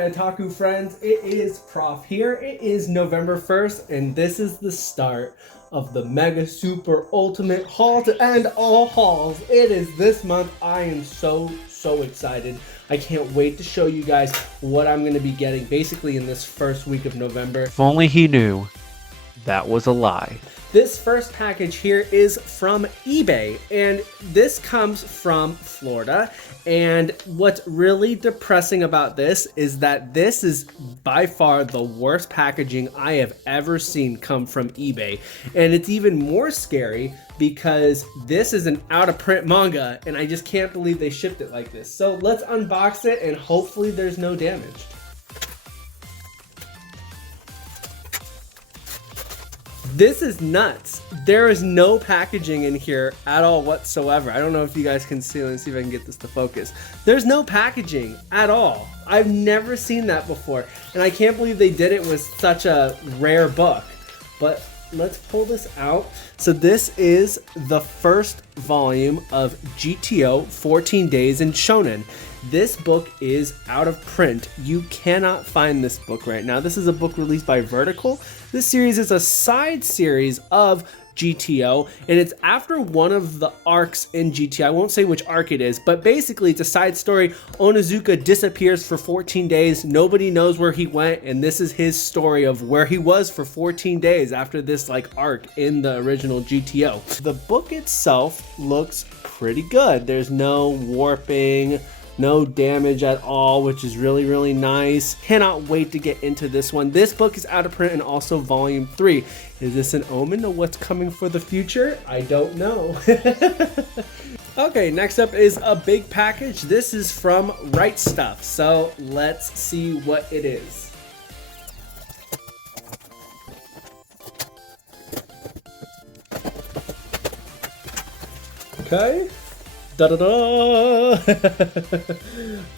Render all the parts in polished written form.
my otaku friends? It is Prof here. It is November 1st, and this is the start of the Mega Super Ultimate Haul to end all hauls. It is this month. I am so excited. I can't wait to show you guys what I'm going to be getting basically in this first week of November. If only he knew that was a lie. This first package here is from eBay, and this comes from Florida. And what's really depressing about this is that this is by far the worst packaging I have ever seen come from eBay. And it's even more scary because this is an out-of-print manga, and I just can't believe they shipped it like this. So let's unbox it, and hopefully there's no damage. This is nuts. There is no packaging in here at all whatsoever. I don't know if you guys can see. Let me see if I can get this to focus. There's no packaging at all. I've never seen that before. And I can't believe they did it with such a rare book. But let's pull this out. So this is the first volume of GTO 14 Days in Shonen. This book is out of print. You cannot find this book right now. This is a book released by Vertical. This series is a side series of GTO, and it's after one of the arcs in GTO. I won't say which arc it is, but basically it's a side story. Onizuka disappears for 14 days. Nobody knows where he went, and this is his story of where he was for 14 days after this arc in the original GTO. The book itself looks pretty good. There's no warping, no damage at all, which is really nice. Cannot wait to get into this one. This book is out of print and also volume 3. Is this an omen of what's coming for the future? I don't know. Okay, next up is a big package. This is from Right Stuff, so let's see what it is. Okay. Da-da-da!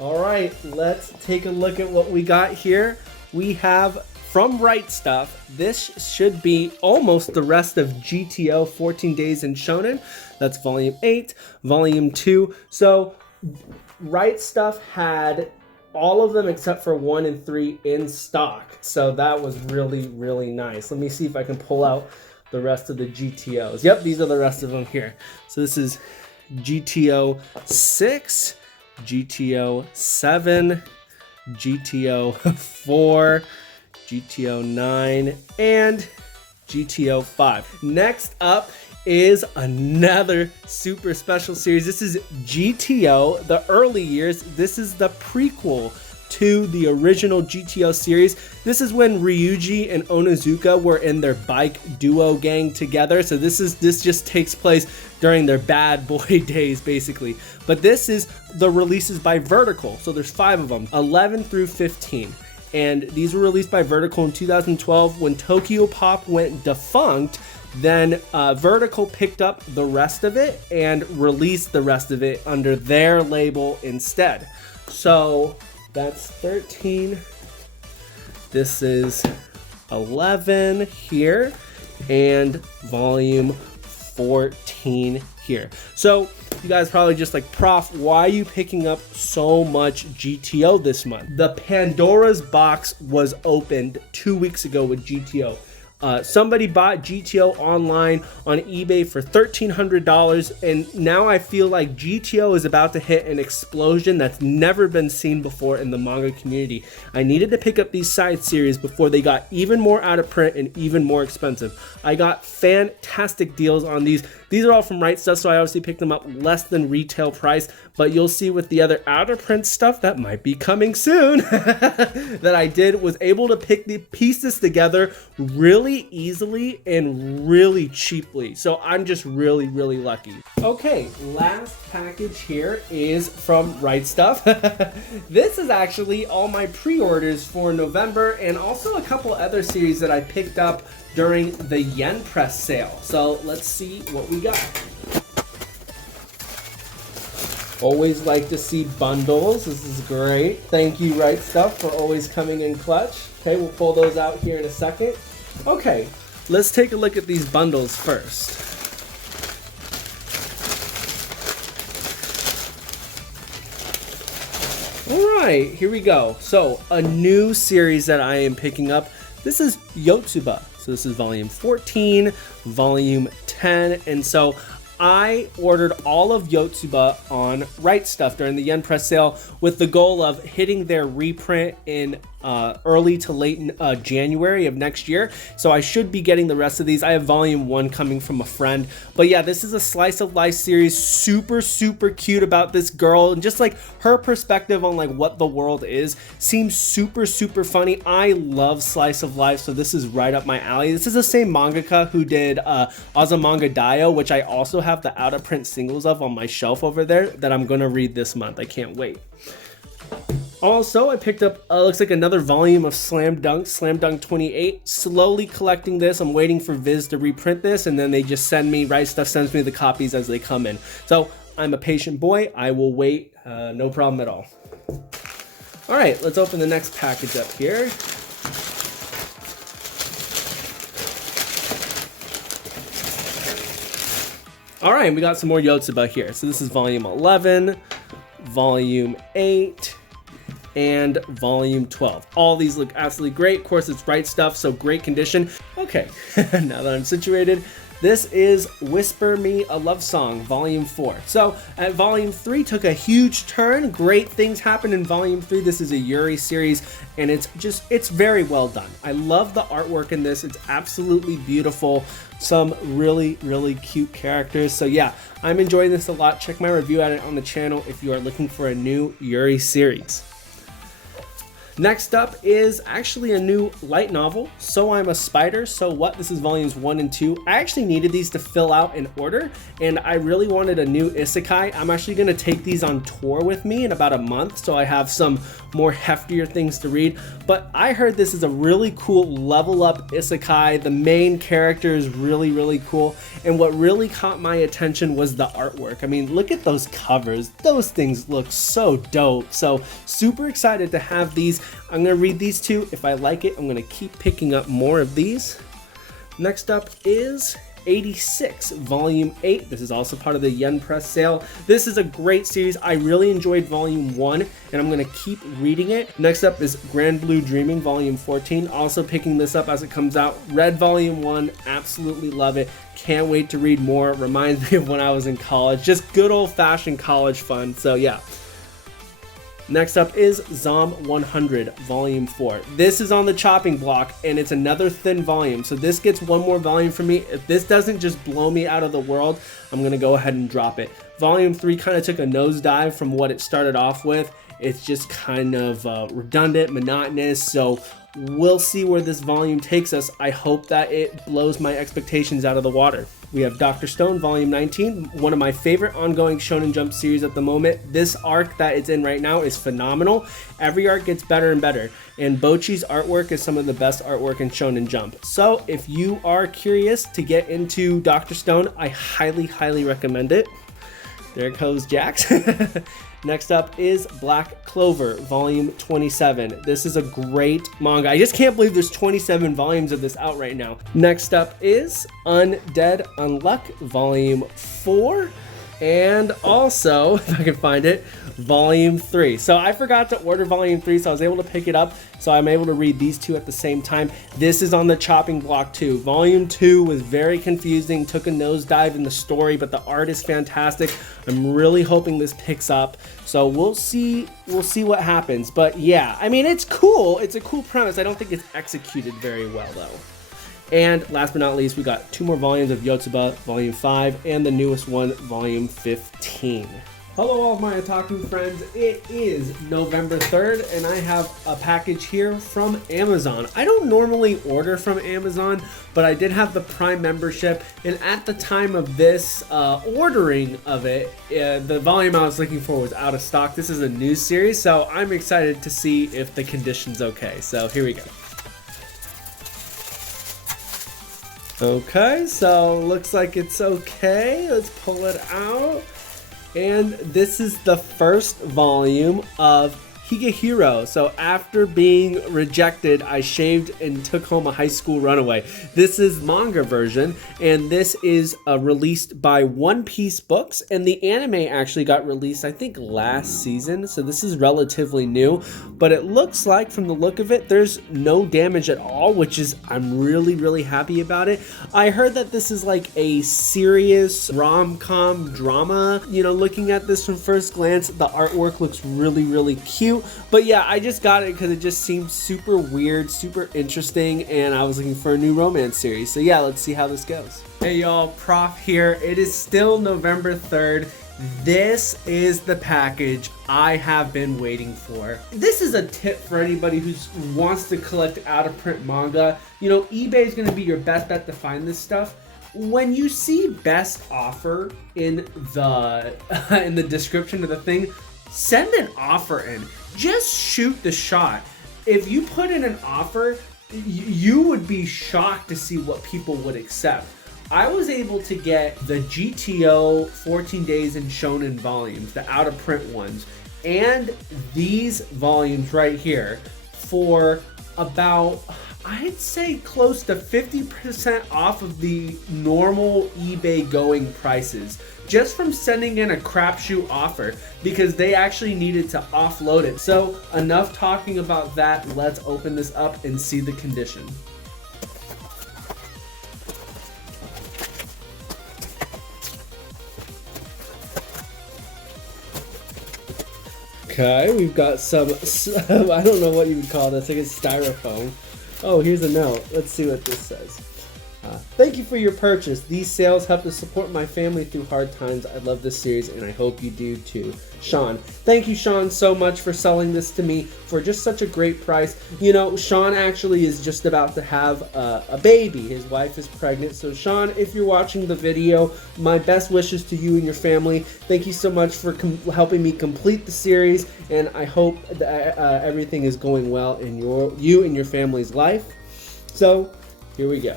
All right, let's take a look at what we got here. We have from Right Stuff. This should be almost the rest of GTO 14 Days in Shonen. That's volume 8, volume 2. So Right Stuff had all of them except for 1 and 3 in stock. So that was really nice. Let me see if I can pull out the rest of the GTOs. Yep, these are the rest of them here. So this is GTO 6, GTO 7, GTO 4, GTO 9, and GTO 5. Next up is another super special series. This is GTO, the early years. This is the prequel to the original GTO series. This is when Ryuji and Onizuka were in their bike duo gang together. So this just takes place during their bad boy days, basically. But this is the releases by Vertical. So there's 5 of them, 11 through 15. And these were released by Vertical in 2012. When Tokyo Pop went defunct, then Vertical picked up the rest of it and released the rest of it under their label instead. So that's 13. This is 11 here, and volume 14 here. So you guys probably just like, Prof, why are you picking up so much GTO this month? The Pandora's box was opened 2 weeks ago with GTO. Somebody bought GTO online on eBay for $1,300, and now I feel like GTO is about to hit an explosion that's never been seen before in the manga community. I needed to pick up these side series before they got even more out of print and even more expensive. I got fantastic deals on these. These are all from Right Stuff, so I obviously picked them up less than retail price, but you'll see with the other out of print stuff that might be coming soon that I was able to pick the pieces together really easily and really cheaply. So I'm just really lucky. Okay, last package here is from Right Stuff. This is actually all my pre-orders for November and also a couple other series that I picked up during the Yen Press sale. So let's see what we got. Always like to see bundles. This is great. Thank you, Right Stuff, for always coming in clutch. Okay, we'll pull those out here in a second. Okay, let's take a look at these bundles first. All right, here we go. So a new series that I am picking up. This is Yotsuba. So this is volume 14, volume 10. And so I ordered all of Yotsuba on Right Stuff during the Yen Press sale with the goal of hitting their reprint in early to late January of next year. So I should be getting the rest of these. I have volume 1 coming from a friend. But yeah, this is a slice of life series. Super cute about this girl, and just like her perspective on like what the world is seems super funny. I love slice of life, so this is right up my alley. This is the same mangaka who did Azumanga Daioh, which I also have the out of print singles of on my shelf over there that I'm gonna read this month. I can't wait. Also, I picked up, looks like another volume of Slam Dunk 28. Slowly collecting this. I'm waiting for Viz to reprint this, and then they just send me, Right Stuff sends me the copies as they come in. So I'm a patient boy. I will wait, no problem at all. All right, let's open the next package up here. All right, we got some more Yotsuba here. So this is volume 11, volume 8, and volume 12. All these look absolutely great. Of course, it's Right Stuff, so great condition. Okay, now that I'm situated, this is Whisper Me a Love Song, volume 4. So at volume 3 took a huge turn. Great things happened in volume 3. This is a Yuri series, and it's very well done. I love the artwork in this. It's absolutely beautiful. Some really cute characters. So yeah, I'm enjoying this a lot. Check my review at it on the channel if you are looking for a new Yuri series. Next up is actually a new light novel, So I'm a Spider, So What? This is volumes 1 and 2. I actually needed these to fill out an order, and I really wanted a new isekai. I'm actually going to take these on tour with me in about a month, so I have some more heftier things to read. But I heard this is a really cool level up isekai. The main character is really cool, and what really caught my attention was the artwork. I mean, look at those covers. Those things look so dope. So super excited to have these. I'm going to read these two. If I like it, I'm going to keep picking up more of these. Next up is 86, volume 8. This is also part of the Yen Press sale. This is a great series. I really enjoyed volume 1, and I'm going to keep reading it. Next up is Grand Blue Dreaming, volume 14. Also picking this up as it comes out. Read volume 1, absolutely love it. Can't wait to read more. Reminds me of when I was in college. Just good old-fashioned college fun. So yeah. Next up is Zom 100, volume 4. This is on the chopping block, and it's another thin volume, so this gets one more volume for me. If this doesn't just blow me out of the world, I'm going to go ahead and drop it. Volume 3 kind of took a nosedive from what it started off with. It's just kind of redundant, monotonous, so we'll see where this volume takes us. I hope that it blows my expectations out of the water. We have Dr. Stone, volume 19, one of my favorite ongoing Shonen Jump series at the moment. This arc that it's in right now is phenomenal. Every arc gets better and better, and Bocchi's artwork is some of the best artwork in Shonen Jump. So if you are curious to get into Dr. Stone, I highly recommend it. There goes Jax. Next up is Black Clover, volume 27. This is a great manga. I just can't believe there's 27 volumes of this out right now. Next up is Undead Unluck, volume 4. And also, if I can find it, volume 3. So I forgot to order volume 3, so I was able to pick it up. So I'm able to read these two at the same time. This is on the chopping block too. Volume 2 was very confusing, took a nosedive in the story, but the art is fantastic. I'm really hoping this picks up. So we'll see what happens. But yeah, I mean, it's cool. It's a cool premise. I don't think it's executed very well though. And last but not least, we got 2 more volumes of Yotsuba, volume 5, and the newest one, volume 15. Hello all of my otaku friends, it is November 3rd, and I have a package here from Amazon. I don't normally order from Amazon, but I did have the Prime membership, and at the time of this ordering of it, the volume I was looking for was out of stock. This is a new series, so I'm excited to see if the condition's okay. So here we go. Okay, so looks like it's okay. Let's pull it out. And this is the first volume of Higehiro. So after being rejected, I shaved and took home a high school runaway. This is manga version, and this is released by One Piece Books, and the anime actually got released, I think, last season, so this is relatively new, but it looks like, from the look of it, there's no damage at all, which is, I'm really happy about it. I heard that this is like a serious rom-com drama. You know, looking at this from first glance, the artwork looks really cute. But yeah, I just got it because it just seemed super weird, super interesting, and I was looking for a new romance series. So yeah, let's see how this goes. Hey y'all, Prof here. It is still November 3rd. This is the package I have been waiting for. This is a tip for anybody who wants to collect out-of-print manga. You know, eBay is going to be your best bet to find this stuff. When you see best offer in the description of the thing, send an offer in. Just shoot the shot. If you put in an offer, you would be shocked to see what people would accept. I was able to get the GTO 14 Days in Shonen volumes, the out-of-print ones, and these volumes right here for about, I'd say, close to 50% off of the normal eBay going prices, just from sending in a crapshoot offer, because they actually needed to offload it. So enough talking about that. Let's open this up and see the condition. Okay, we've got some, I don't know what you would call this, I guess styrofoam. Oh, here's a note. Let's see what this says. Thank you for your purchase. These sales help to support my family through hard times. I love this series and I hope you do too. Sean. Thank you, Sean, so much for selling this to me for just such a great price. You know, Sean actually is just about to have a baby. His wife is pregnant. So Sean, if you're watching the video, my best wishes to you and your family. Thank you so much for helping me complete the series, and I hope that everything is going well in you and your family's life. So here we go.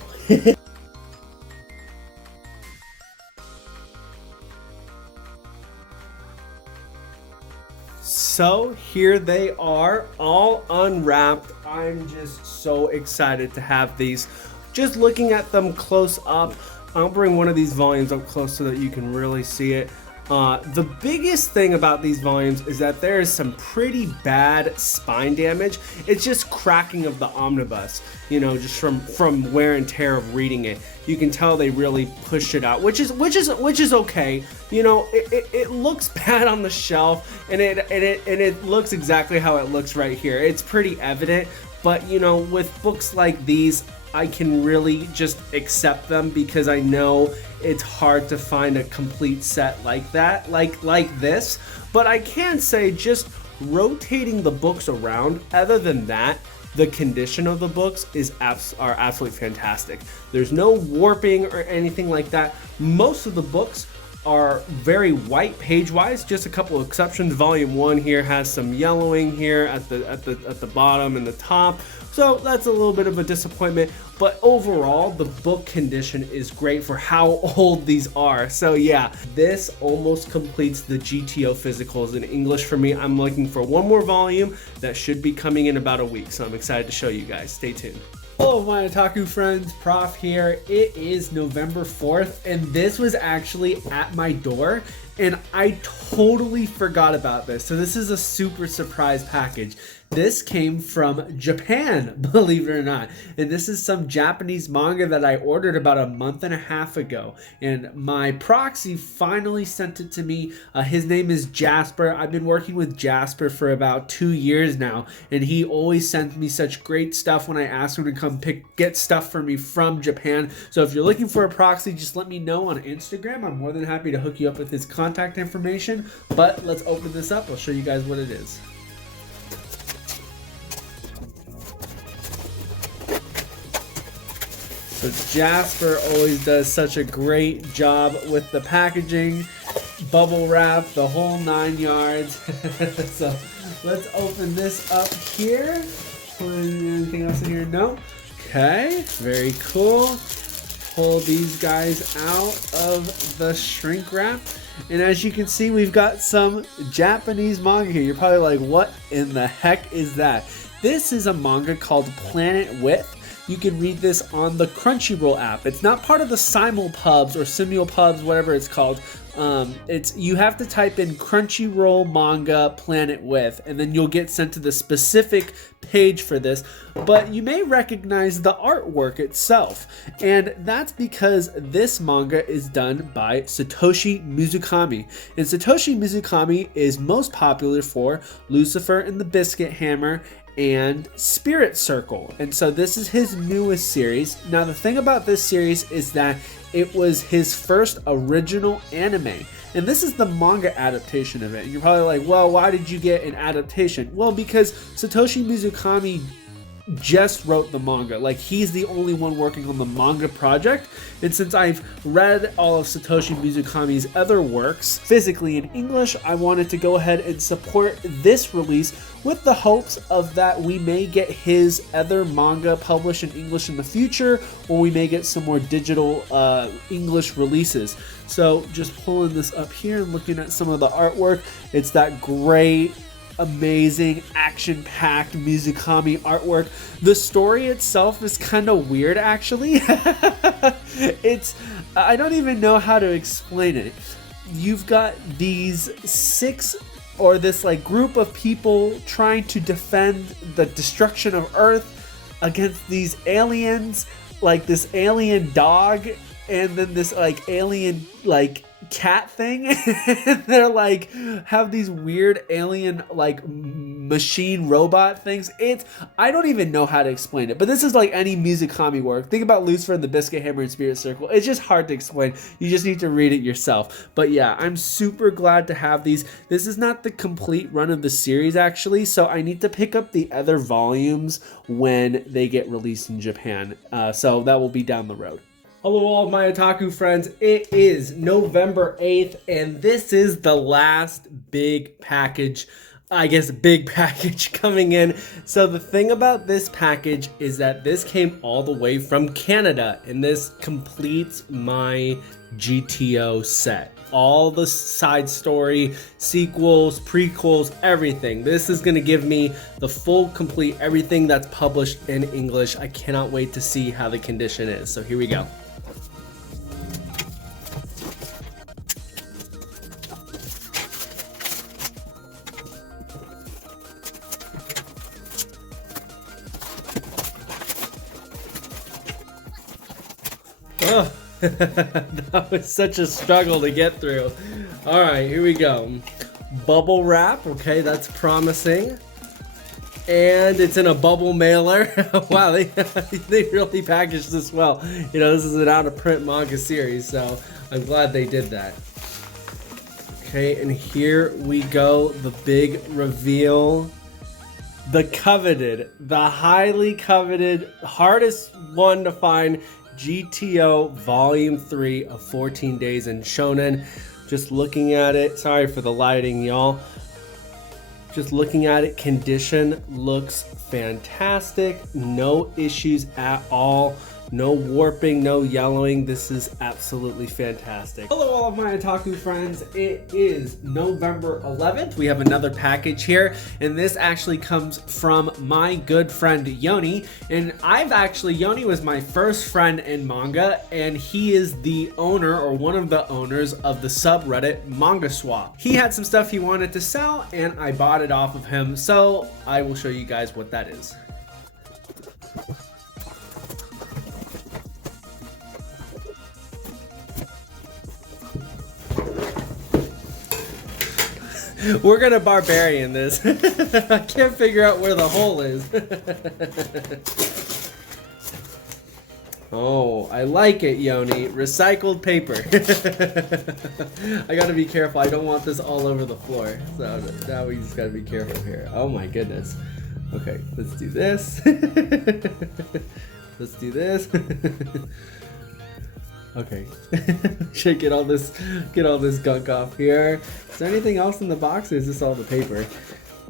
So here they are, all unwrapped. I'm just so excited to have these. Just looking at them close up, I'll bring one of these volumes up close so that you can really see it. The biggest thing about these volumes is that there is some pretty bad spine damage. It's just cracking of the omnibus, you know, just from wear and tear of reading it. You can tell they really pushed it out, which is okay. You know, it looks bad on the shelf, and it looks exactly how it looks right here. It's pretty evident, but you know, with books like these, I can really just accept them because I know it's hard to find a complete set like that, like this. But I can say, just rotating the books around, other than that, the condition of the books are absolutely fantastic. There's no warping or anything like that. Most of the books are very white page-wise, just a couple of exceptions. Volume 1 here has some yellowing here at the bottom and the top, so that's a little bit of a disappointment. But overall, the book condition is great for how old these are. So yeah, this almost completes the GTO physicals in English for me. I'm looking for one more volume that should be coming in about a week, so I'm excited to show you guys. Stay tuned. Hello my otaku friends, Prof here. It is November 4th, and this was actually at my door, and I totally forgot about this. So this is a super surprise package. This came from Japan, believe it or not. And this is some Japanese manga that I ordered about a month and a half ago. And my proxy finally sent it to me. His name is Jasper. I've been working with Jasper for about 2 years now. And he always sends me such great stuff when I ask him to come get stuff for me from Japan. So if you're looking for a proxy, just let me know on Instagram. I'm more than happy to hook you up with his contact information. But let's open this up. I'll show you guys what it is. So Jasper always does such a great job with the packaging, bubble wrap, the whole 9 yards. So let's open this up here. Anything else in here? No? Okay, very cool. pull these guys out of the shrink wrap. And as you can see, we've got some Japanese manga here. You're probably like, what in the heck is that? This is a manga called Planet Width. You can read this on the Crunchyroll app. It's not part of the Simulpubs or Simulpubs, whatever it's called. You have to type in Crunchyroll manga Planet Width, and then you'll get sent to the specific page for this. But you may recognize the artwork itself, and that's because this manga is done by Satoshi Mizukami. And Satoshi Mizukami is most popular for Lucifer and the Biscuit Hammer and Spirit Circle. And so this is his newest series. Now the thing about this series is that it was his first original anime. And this is the manga adaptation of it. And you're probably like, well, why did you get an adaptation? Well, because Satoshi Mizukami just wrote the manga. Like, he's the only one working on the manga project. And since I've read all of Satoshi Mizukami's other works physically in English, I wanted to go ahead and support this release with the hopes of that we may get his other manga published in English in the future, or we may get some more digital English releases. So just pulling this up here and looking at some of the artwork, it's that great, amazing, action-packed Mizukami artwork. The story itself is kind of weird, actually. I don't even know how to explain it. You've got these this like group of people trying to defend the destruction of Earth against these aliens, like this alien dog and then this like alien like cat thing. They're like have these weird alien like machine robot things. I don't even know how to explain it, but this is like any Mizukami work. Think about Lucifer and the Biscuit Hammer and Spirit Circle. It's just hard to explain. You just need to read it yourself. But yeah, I'm super glad to have these. This is not the complete run of the series actually, so I need to pick up the other volumes when they get released in Japan. So that will be down the road. Hello all of my otaku friends, it is November 8th and this is the last big package coming in. So the thing about this package is that this came all the way from Canada and this completes my GTO set. All the side story, sequels, prequels, everything. This is going to give me the full, complete, everything that's published in English. I cannot wait to see how the condition is. So here we go. Oh, that was such a struggle to get through. All right, here we go. Bubble wrap, okay, that's promising. And it's in a bubble mailer. Wow, they really packaged this well. You know, this is an out-of-print manga series, so I'm glad they did that. Okay, and here we go, the big reveal. The coveted, the highly coveted, hardest one to find, GTO Volume 3 of 14 Days in Shonen. Just looking at it, sorry for the lighting, y'all. Just looking at it, condition looks fantastic. No issues at all. No warping, no yellowing. This is absolutely fantastic. Hello all of my otaku friends. It is November 11th. We have another package here, and this actually comes from my good friend Yoni. And Yoni was my first friend in manga, and he is the owner or one of the owners of the subreddit Manga Swap. He had some stuff he wanted to sell, and I bought it off of him. So I will show you guys what that is. We're gonna barbarian this. I can't figure out where the hole is. Oh, I like it, Yoni. Recycled paper. I gotta be careful. I don't want this all over the floor. So now we just gotta be careful here. Oh my goodness. Okay, let's do this. Let's do this. Okay. Should get all this gunk off here. Is there anything else in the box, or is this all the paper?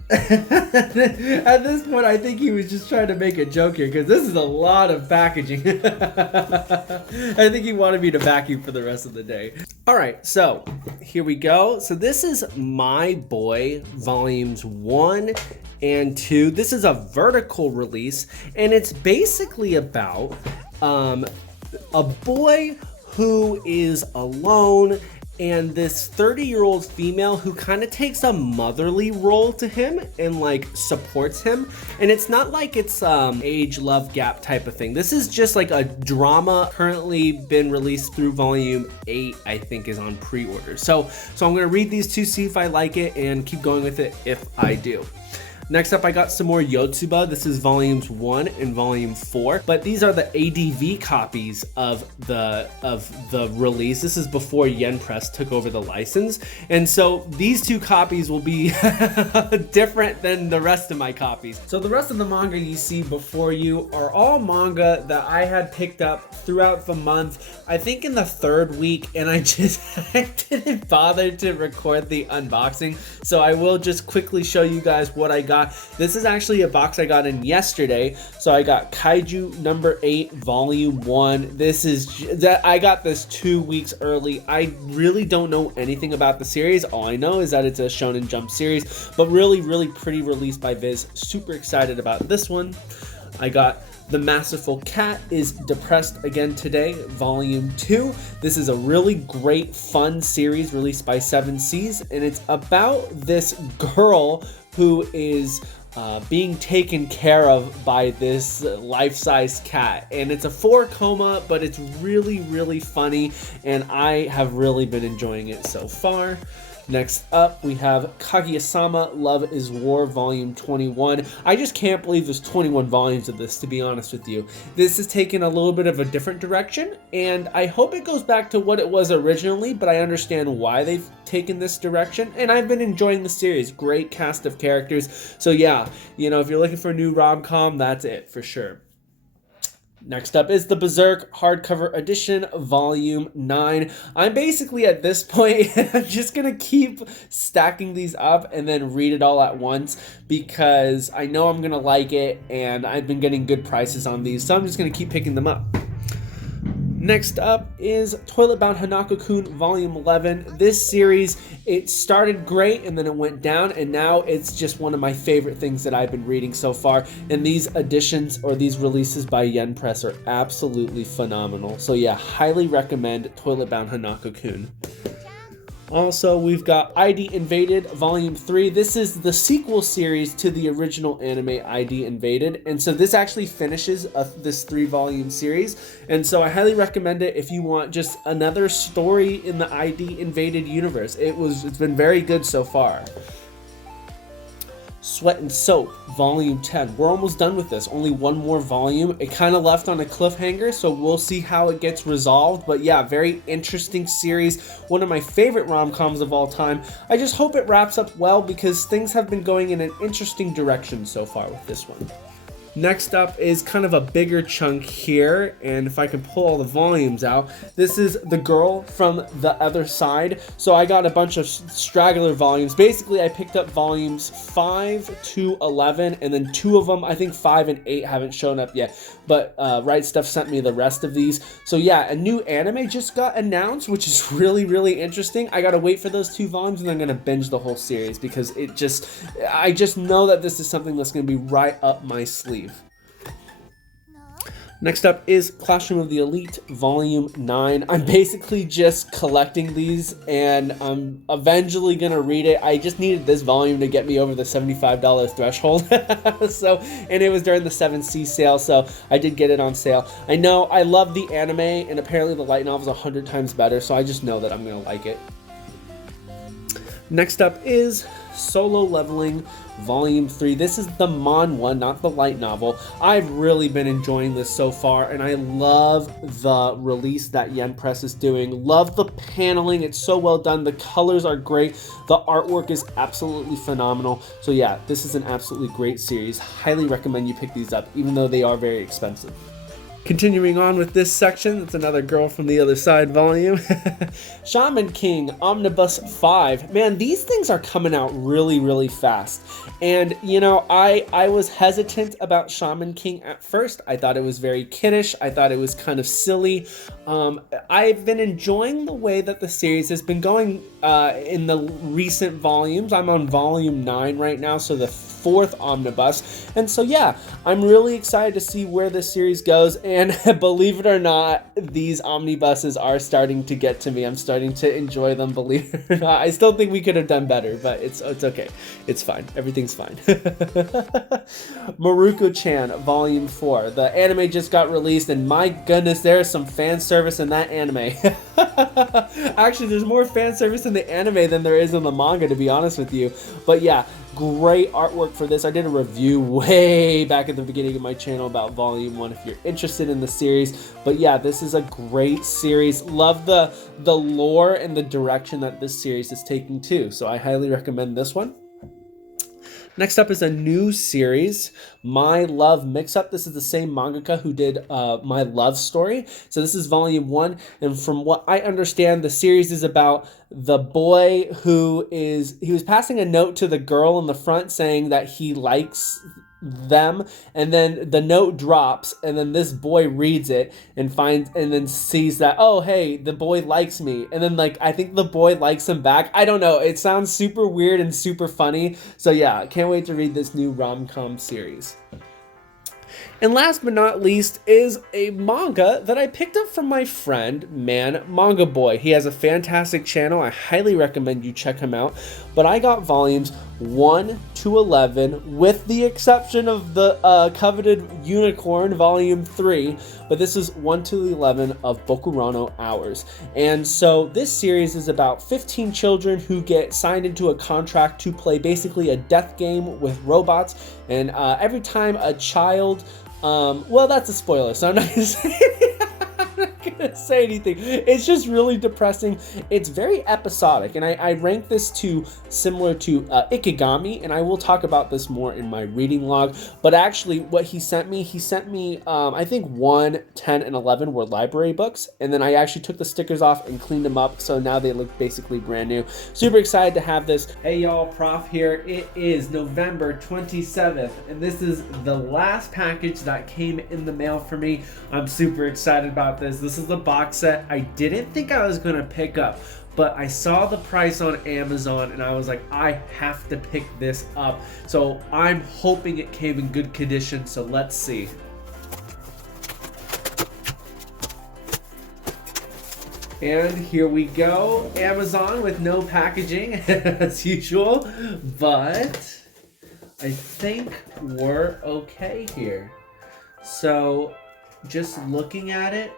At this point, I think he was just trying to make a joke here because this is a lot of packaging. I think he wanted me to vacuum for the rest of the day. All right, so here we go. So this is My Boy Volumes 1 and 2. This is a vertical release, and it's basically about a boy who is alone and this 30-year-old female who kind of takes a motherly role to him and like supports him. And it's not like it's age love gap type of thing. This is just like a drama, currently been released through volume 8, I think is on pre-order. So I'm gonna read these two, see if I like it, and keep going with it if I do. Next up, I got some more Yotsuba. This is volumes 1 and volume 4, but these are the ADV copies of the release. This is before Yen Press took over the license, and so these two copies will be different than the rest of my copies. So the rest of the manga you see before you are all manga that I had picked up throughout the month, I think in the 3rd week, and I didn't bother to record the unboxing, so I will just quickly show you guys what I got. This is actually a box I got in yesterday. So I got Kaiju number 8 volume 1. This is that I got this 2 weeks early. I really don't know anything about the series. All I know is that it's a Shonen Jump series, but really pretty release by Viz. Super excited about this one. I got The Masterful Cat is Depressed Again Today, Volume 2. This is a really great, fun series released by 7 Seas, and it's about this girl who is being taken care of by this life-size cat. And it's a 4 coma, but it's really funny, and I have really been enjoying it so far. Next up, we have Kaguya-sama Love is War Volume 21. I just can't believe there's 21 volumes of this, to be honest with you. This has taken a little bit of a different direction, and I hope it goes back to what it was originally, but I understand why they've taken this direction, and I've been enjoying the series. Great cast of characters. So yeah, you know, if you're looking for a new rom-com, that's it for sure. Next up is the Berserk Hardcover Edition, Volume 9. I'm basically at this point, I'm just going to keep stacking these up and then read it all at once because I know I'm going to like it and I've been getting good prices on these, so I'm just going to keep picking them up. Next up is Toilet Bound Hanako-kun Volume 11. This series, it started great and then it went down, and now it's just one of my favorite things that I've been reading so far. And these editions or these releases by Yen Press are absolutely phenomenal. So yeah, highly recommend Toilet Bound Hanako-kun. Also, we've got ID Invaded Volume 3. This is the sequel series to the original anime ID Invaded, and so this actually finishes this 3-volume series, and so I highly recommend it if you want just another story in the ID Invaded universe. It's been very good so far. Sweat and Soap Volume 10. We're almost done with this. Only one more volume. It kind of left on a cliffhanger, so we'll see how it gets resolved. But yeah, very interesting series. One of my favorite rom-coms of all time. I just hope it wraps up well because things have been going in an interesting direction so far with this one. Next up is kind of a bigger chunk here, and if I can pull all the volumes out, this is The Girl from the Other Side. So I got a bunch of straggler volumes. Basically, I picked up volumes 5 to 11, and then 2 of them, I think 5 and 8 haven't shown up yet, but Right Stuff sent me the rest of these. So yeah, a new anime just got announced, which is really interesting. I gotta wait for those 2 volumes, and I'm gonna binge the whole series because I just know that this is something that's gonna be right up my sleeve. Next up is Classroom of the Elite Volume 9. I'm basically just collecting these and I'm eventually gonna read it. I just needed this volume to get me over the $75 threshold. And it was during the 7C sale, so I did get it on sale. I know I love the anime, and apparently the light novel is 100 times better, so I just know that I'm gonna like it. Next up is Solo Leveling Volume 3. This is the manhwa, not the light novel. I've really been enjoying this so far, and I love the release that Yen Press is doing. Love the paneling. It's so well done. The colors are great. The artwork is absolutely phenomenal. So yeah, this is an absolutely great series. Highly recommend you pick these up, even though they are very expensive. Continuing on with this section, it's another Girl from the Other Side volume. Shaman King Omnibus 5. Man, these things are coming out really, really fast. And, you know, I was hesitant about Shaman King at first. I thought it was very kiddish. I thought it was kind of silly. I've been enjoying the way that the series has been going in the recent volumes. I'm on volume 9 right now, so the 4th omnibus. And so yeah, I'm really excited to see where this series goes, and believe it or not, these omnibuses are starting to get to me. I'm starting to enjoy them, believe it or not. I still think we could have done better, but it's okay. It's fine. Everything's fine. Maruko-chan volume 4. The anime just got released, and my goodness, there's some fan service in that anime. Actually, there's more fan service in the anime than there is in the manga, to be honest with you. But yeah, great artwork for this. I did a review way back at the beginning of my channel about volume 1 if you're interested in the series. But yeah, this is a great series. Love the lore and the direction that this series is taking too. So I highly recommend this one. Next up is a new series, My Love Mix-Up. This is the same mangaka who did My Love Story. So this is volume 1, and from what I understand, the series is about the boy he was passing a note to the girl in the front saying that he likes them, and then the note drops, and then this boy reads it and then sees that, oh hey, the boy likes me, and then like I think the boy likes him back. I don't know, it sounds super weird and super funny. So yeah, can't wait to read this new rom-com series. And last but not least is a manga that I picked up from my friend, Manga Boy. He has a fantastic channel. I highly recommend you check him out. But I got volumes 1 to 11, with the exception of the coveted Unicorn, volume 3. But this is 1 to 11 of Bokurano Hours. And so this series is about 15 children who get signed into a contract to play basically a death game with robots. And every time a child... well, that's a spoiler, so I'm not gonna say anything. It's just really depressing. It's very episodic, and I rank this similar to Ikigami, and I will talk about this more in my reading log. But actually, what he sent me, I think 1, 10, and 11 were library books, and then I actually took the stickers off and cleaned them up, so now they look basically brand new. Super excited to have this. Hey y'all, Prof here. It is November 27th, and this is the last package that came in the mail for me. I'm super excited about this. This is the box set I didn't think I was gonna pick up, but I saw the price on Amazon and I was like, I have to pick this up. So I'm hoping it came in good condition, so let's see. And here we go, Amazon with no packaging as usual, but I think we're okay here. So just looking at it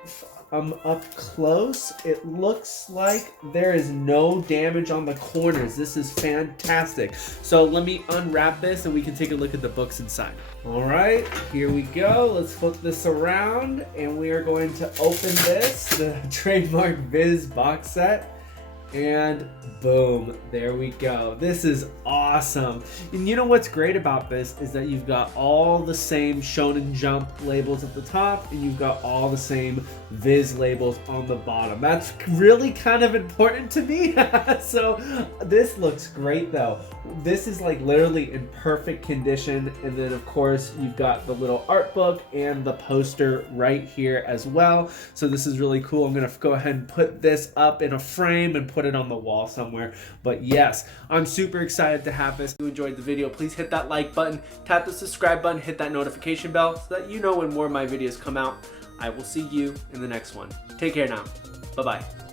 up close, it looks like there is no damage on the corners. This is fantastic. So let me unwrap this and we can take a look at the books inside. All right, here we go. Let's flip this around and we are going to open this, the trademark Viz box set. And boom, there we go. This is awesome. And you know what's great about this is that you've got all the same Shonen Jump labels at the top, and you've got all the same Viz labels on the bottom. That's really kind of important to me. So this looks great though. This is like literally in perfect condition. And then of course you've got the little art book and the poster right here as well. So this is really cool. I'm gonna go ahead and put this up in a frame and put it on the wall somewhere. But yes, I'm super excited to have this. If you enjoyed the video, please hit that like button, tap the subscribe button, hit that notification bell so that you know when more of my videos come out. I will see you in the next one. Take care now. Bye-bye.